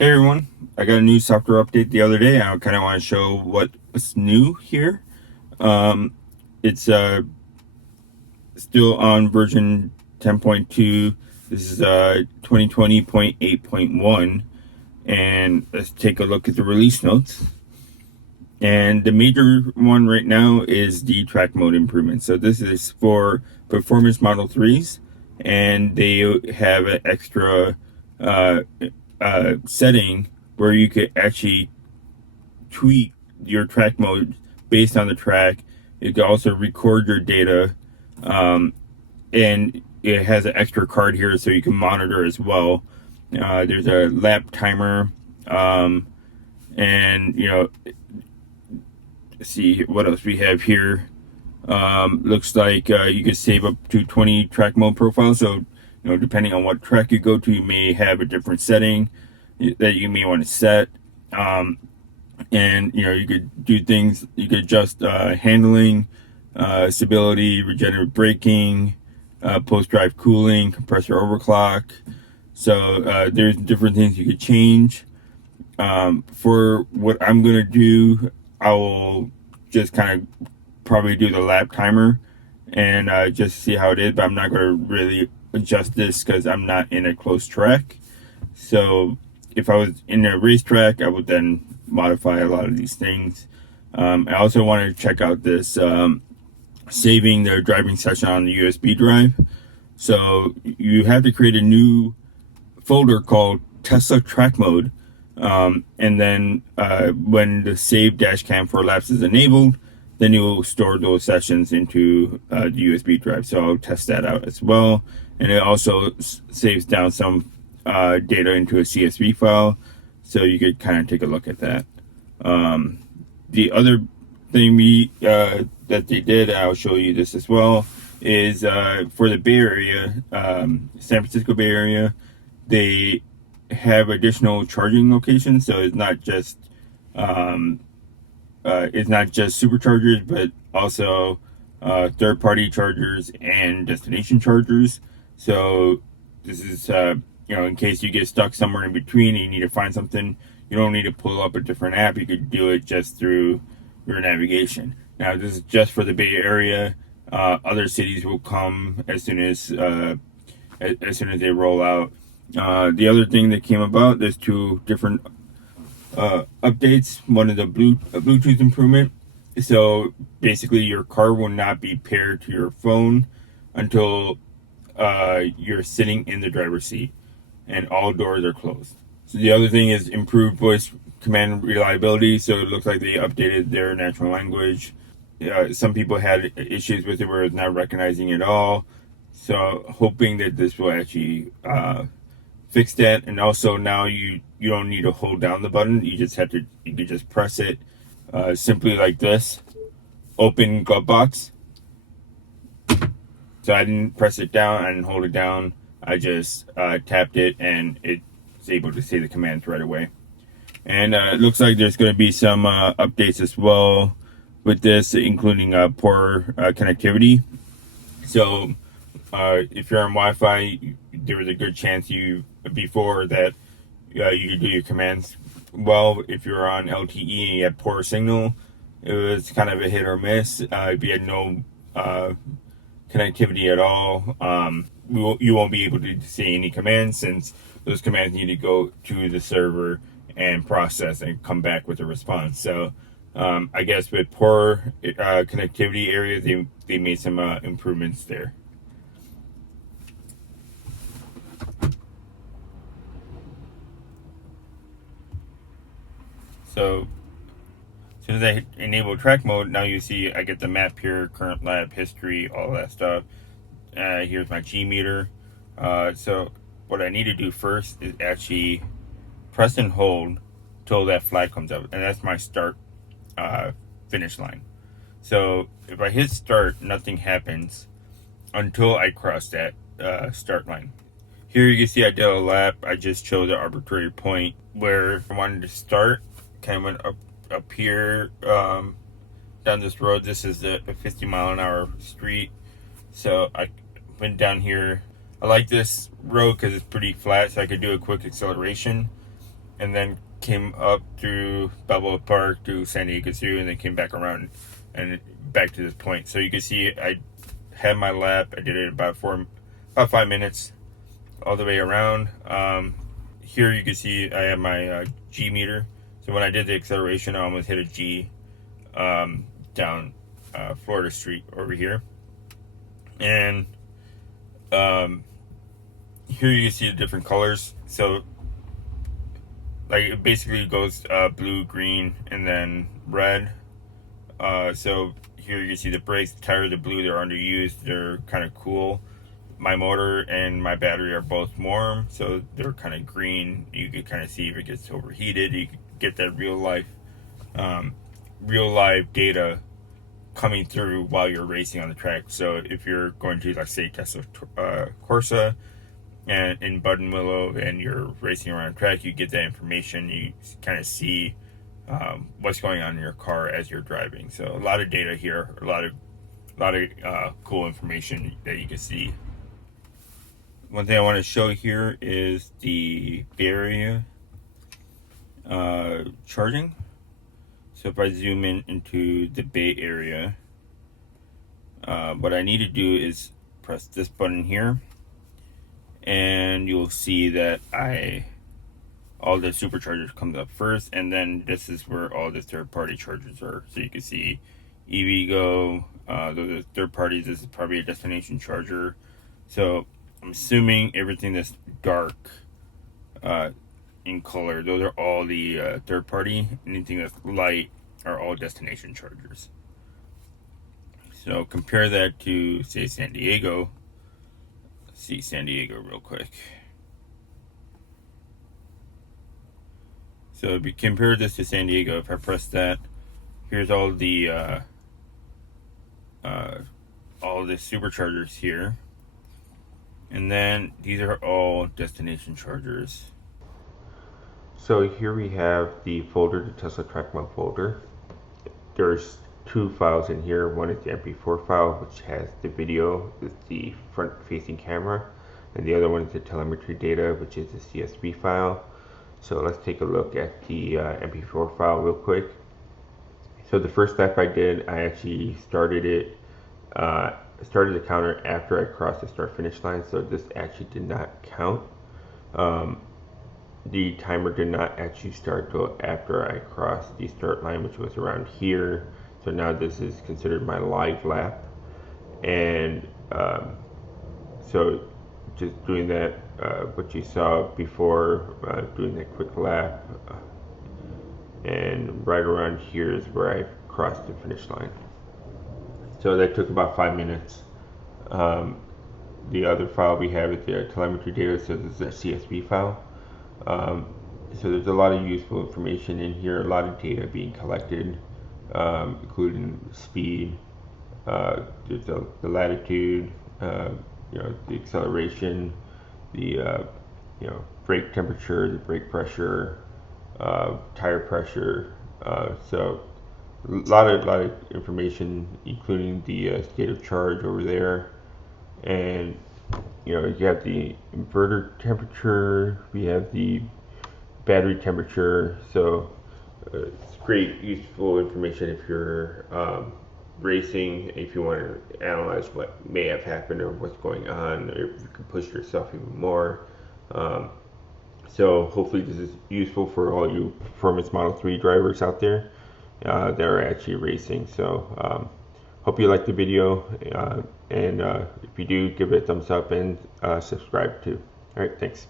Hey everyone, I got a new software update the other day. I kind of want to show what's new here. Um, it's still on version 10.2. This is 2020.8.1, and let's take a look at the release notes. And the major one right now is the track mode improvement. So this is for performance Model 3s, and they have an extra uh, setting where you could actually tweak your track mode based on the track. You can also record your data, and it has an extra card here so you can monitor as well. There's a lap timer, and see what else we have here. Looks like you can save up to 20 track mode profiles. So, depending on what track you go to, you may have a different setting that you may want to set. And you could do things. You could adjust handling, stability, regenerative braking, post-drive cooling, compressor overclock. So there's different things you could change. For what I'm gonna do, I will just kind of probably do the lap timer and just see how it is. But I'm not gonna really adjust this because I'm not in a close track. So if I was in a racetrack, I would then modify a lot of these things. I also want to check out this saving the driving session on the USB drive. So you have to create a new folder called Tesla Track Mode. And then when the save dashcam for laps is enabled, then you'll store those sessions into the USB drive. So I'll test that out as well. And it also saves down some data into a CSV file, so you could kind of take a look at that. The other thing that they did, I'll show you this as well, is for the Bay Area, San Francisco Bay Area, they have additional charging locations. So it's not just superchargers, but also third-party chargers and destination chargers. So this is in case you get stuck somewhere in between and you need to find something, you don't need to pull up a different app. You could do it just through your navigation. Now, this is just for the Bay Area. Other cities will come as soon as they roll out. The other thing that came about, there's two different updates. One is a Bluetooth improvement. So basically, your car will not be paired to your phone until you're sitting in the driver's seat and all doors are closed. So the other thing is improved voice command reliability. So it looks like they updated their natural language. Some people had issues with it where it's not recognizing it all. So hoping that this will actually fix that. And also now you don't need to hold down the button. You could just press it simply like this. Open glove box. So I didn't press it down, I didn't hold it down. I just tapped it and it's able to say the commands right away. And it looks like there's going to be some updates as well with this, including poor connectivity. So if you're on Wi-Fi, there was a good chance before that you could do your commands well. If you're on LTE and you had poor signal, it was kind of a hit or miss. If you had no connectivity at all, you won't be able to see any commands, since those commands need to go to the server and process and come back with a response. So I guess with poor connectivity areas, they made some improvements there. So as soon as I enable track mode, now you see I get the map here, current lap, history, all that stuff. Here's my G meter. So what I need to do first is actually press and hold till that flag comes up, and that's my start finish line. So if I hit start, nothing happens until I cross that start line. Here you can see I did a lap. I just chose an arbitrary point where I wanted to start. Kind of went up here down this road. This is a 50-mile-an-hour street. So I went down here. I like this road because it's pretty flat, so I could do a quick acceleration. and then came up through Balboa Park to San Diego Zoo, and then came back around and back to this point. So you can see I had my lap. I did it about 5 minutes all the way around. Here you can see I have my G meter. So when I did the acceleration, I almost hit a G down Florida Street over here. And here you can see the different colors. So like it basically goes blue, green, and then red. So here you can see the brakes, the tires are blue, they're underused, they're kind of cool. My motor and my battery are both warm, so they're kind of green. You can kind of see if it gets overheated. You can get that real live data coming through while you're racing on the track. So if you're going to, like, say, Tesla Corsa and in Buttonwillow and you're racing around the track, you get that information. You kind of see what's going on in your car as you're driving. So a lot of data here, a lot of cool information that you can see. One thing I want to show here is the Bay Area charging. So if I zoom in into the Bay Area, what I need to do is press this button here, and you'll see that all the superchargers comes up first, and then this is where all the third-party chargers are. So you can see EVgo, those are third parties. This is probably a destination charger. So I'm assuming everything that's dark in color, those are all the third party. Anything that's light are all destination chargers. So compare that to, say, San Diego. Let's see San Diego real quick. So if you compare this to San Diego, if I press that, here's all the superchargers here. And then these are all destination chargers. So here we have the folder, the Tesla Track Month folder. There's two files in here. One is the MP4 file, which has the video with the front-facing camera, and the other one is the telemetry data, which is the CSV file. So let's take a look at the MP4 file real quick. So the first step I did, I actually started the counter after I crossed the start-finish line, so this actually did not count. The timer did not actually start till after I crossed the start line, which was around here. So now this is considered my live lap. And so just doing that, what you saw before, doing that quick lap, and right around here is where I crossed the finish line. So that took about 5 minutes. The other file we have is the telemetry data, so this is a CSV file. So there's a lot of useful information in here, a lot of data being collected, including speed, there's the latitude, the acceleration, the brake temperature, the brake pressure, tire pressure. So a lot of information, including the state of charge over there, and you have the inverter temperature, we have the battery temperature. So it's great, useful information if you're racing, if you want to analyze what may have happened or what's going on, or if you can push yourself even more. So hopefully this is useful for all you Performance Model 3 drivers out there that are actually racing. So hope you liked the video, and if you do, give it a thumbs up and subscribe too. All right, thanks.